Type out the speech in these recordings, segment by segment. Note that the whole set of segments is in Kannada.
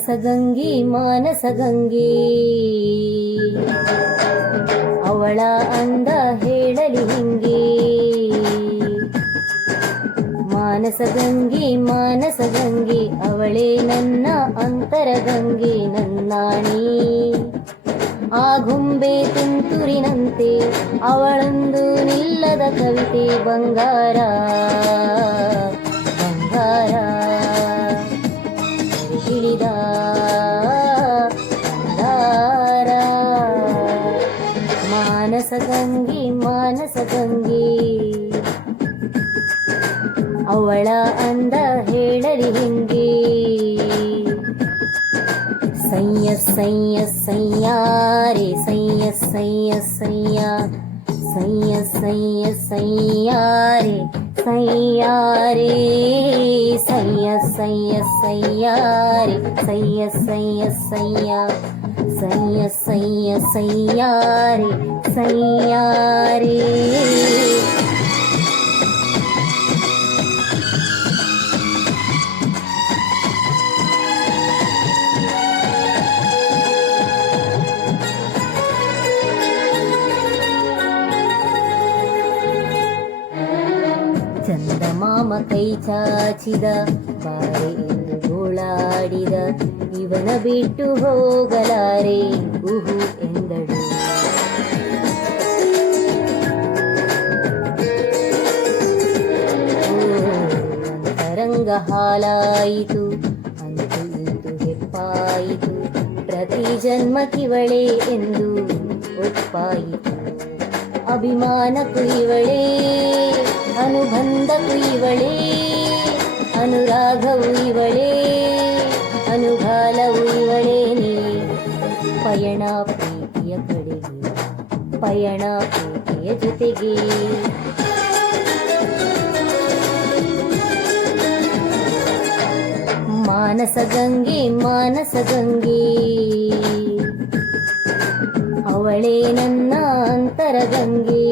ಮಾನಸಗಂಗೆ ಮಾನಸಗಂಗೆ ಅವಳ ಅಂದ ಹೇಳಲಿ ಹಿಂಗೆ. ಮಾನಸಗಂಗೆ ಮಾನಸಗಂಗೆ ಅವಳೇ ನನ್ನ ಅಂತರಗಂಗೆ ನನ್ನಾಣಿ. ಆ ಗುಂಬೆ ತುಂತುರಿನಂತೆ ಅವಳೊಂದು ನಿಲ್ಲದ ಕವಿತೆ ಬಂಗಾರ ಬಂಗಾರ ತಿಳಿದ ಬಂಗಾರ. ಮಾನಸಗಂಗೆ ಮಾನಸಗಂಗೆ ಅವಳ ಅಂದ ಹೇಳಲಿ ಹಿಂಗೆ. ಸಯ್ಯ ಸಯ್ಯ ಸಯ್ಯಾರೆ ಸಯ್ಯ ಸಯ್ಯ ಸಯ್ಯ ಸಯ್ಯ ಸಯ್ಯ ಸಯ್ಯಾರೆ ಸಯ್ಯಾರೆ ಸಯ್ಯ ಸಯ್ಯ ಸಯ್ಯಾರೆ ಸಯ್ಯ ಸಯ್ಯ ಸಯ್ಯ ಸಯ್ಯ ಸಯ್ಯ ಸಯ್ಯಾರೆ ಸಯ್ಯಾರೆ. ಚಂದಮಾಮ ಕೈ ಚಾಚಿದ ಬಾರೆ ಎಂದು ಗೋಳಾಡಿದ ಇವನ ಬಿಟ್ಟು ಹೋಗಲಾರೆ ಉಹು ಎಂದಳು. ಅಂತರಂಗ ಹಾಲಾಯಿತು ಅಂತೂ ಇಂತು ಹೆಪ್ಪಾಯಿತು ಪ್ರತಿ ಜನ್ಮಕ್ಕಿವಳೇ ಎಂದು ಒಪ್ಪಾಯಿತು. ಅಭಿಮಾನಕ್ಕೂ ಇವಳೇ ಅನುಬಂಧಕ್ಕೂ ಇವಳೇ ಅನುರಾಗವು ಇವಳೇ ಅನುಗಾಲವು ಇವಳೇನೆ. ಪಯಣ ಪ್ರೀತಿಯ ಕಡೆಗೆ ಪಯಣ ಪ್ರೀತಿಯ ಜೊತೆಗೆ. ಮಾನಸಗಂಗೆ ಮಾನಸಗಂಗೆ ಅವಳೇ ನನ್ನ ಅಂತರಗಂಗೆ.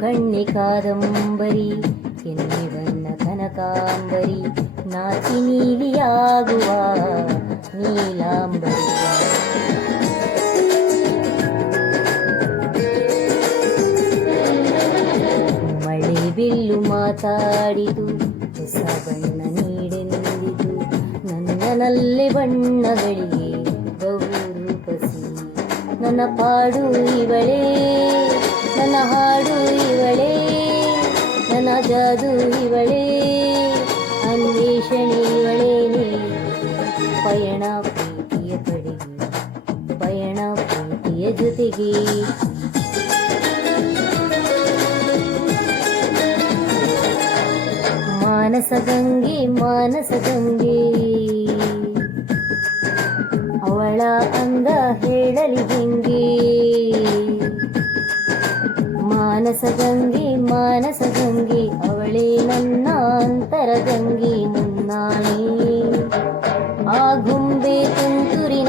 ಕಣ್ಣಿ ಕಾದಂಬರಿ ಕೆನ್ನೆ ಬಣ್ಣ ಕನಕಾಂಬರಿ ನಾಚಿ ನೀಲಿಯಾಗುವ ನೀಲಾಂಬರಿ. ಮಳೆ ಬಿಲ್ಲು ಮಾತಾಡಿತು ಹೊಸ ಬಣ್ಣ ನೀಡೆಂದಿತು ನನ್ನನಲ್ಲೇ ಬಣ್ಣಗಳಿಗೆ ಬಹುರೂಪಸಿ. ನನ್ನ ಪಾಡು ಇವಳೇ ನನ್ನ ಹಾಡು ಇವಳೇ ನನ್ನ ಜಾದು ಇವಳೇ ಅನ್ವೇಷಣೆ ಇವಳೇನೆ. ಪಯಣ ಪ್ರೀತಿಯ ಕಡೆಗೆ ಪಯಣ ಪ್ರೀತಿಯ ಜೊತೆಗೆ. ಮಾನಸಗಂಗೆ ಮಾನಸಗಂಗೆ ಅವಳ ಅಂದ ಹೇಳಲಿ ಹಿಂಗೆ. ಮಾನಸಗಂಗೆ ಮಾನಸಗಂಗೆ ಅವಳೇ ನನ್ನ ಅಂತರಗಂಗೆ ನನ್ನಾಣಿ. ಆ ಗುಂಬೆ ತುಂತುರಿ